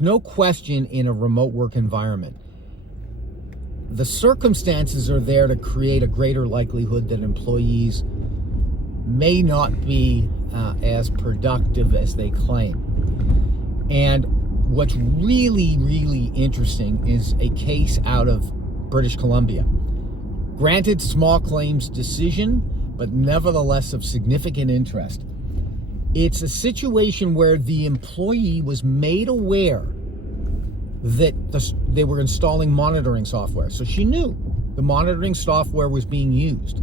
No question in a remote work environment, the circumstances are there to create a greater likelihood that employees may not be as productive as they claim. And what's really, really interesting is a case out of British Columbia. Granted, small claims decision, but nevertheless of significant interest. It's a situation where the employee was made aware that they were installing monitoring software. So she knew the monitoring software was being used.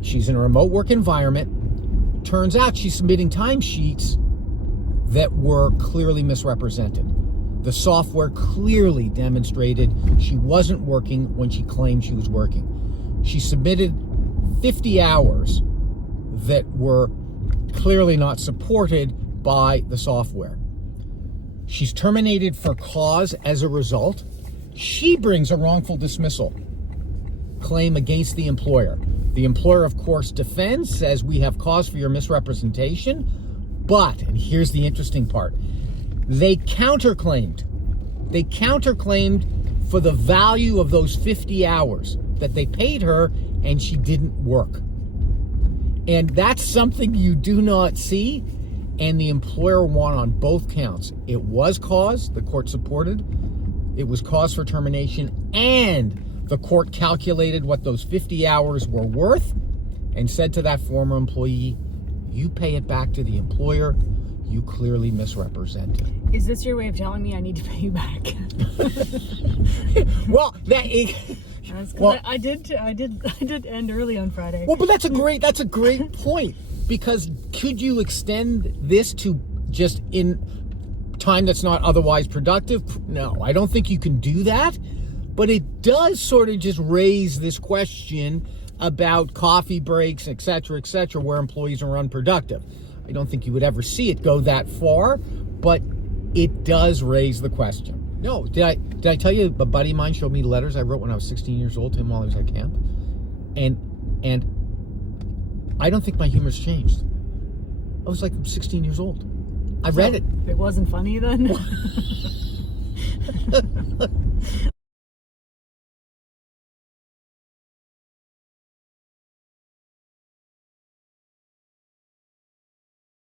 She's in a remote work environment. Turns out she's submitting timesheets that were clearly misrepresented. The software clearly demonstrated she wasn't working when she claimed she was working. She submitted 50 hours that were clearly not supported by the software. She's terminated for cause as a result. She brings a wrongful dismissal claim against the employer. The employer, of course, defends, says we have cause for your misrepresentation, but, and here's the interesting part, they counterclaimed for the value of those 50 hours that they paid her and she didn't work. And that's something you do not see, and the employer won on both counts. It was cause, the court supported, it was cause for termination, and the court calculated what those 50 hours were worth and said to that former employee, you pay it back to the employer, you clearly misrepresented. Is this your way of telling me I need to pay you back? Well, I did end early on Friday. Well, but that's a great point, because could you extend this to just in time that's not otherwise productive? No, I don't think you can do that, but it does sort of just raise this question about coffee breaks, et cetera, where employees are unproductive. I don't think you would ever see it go that far, but it does raise the question. No, did I tell you a buddy of mine showed me letters I wrote when I was 16 years old to him while I was at camp? And I don't think my humor's changed. I was like 16 years old. I read it. It wasn't funny then?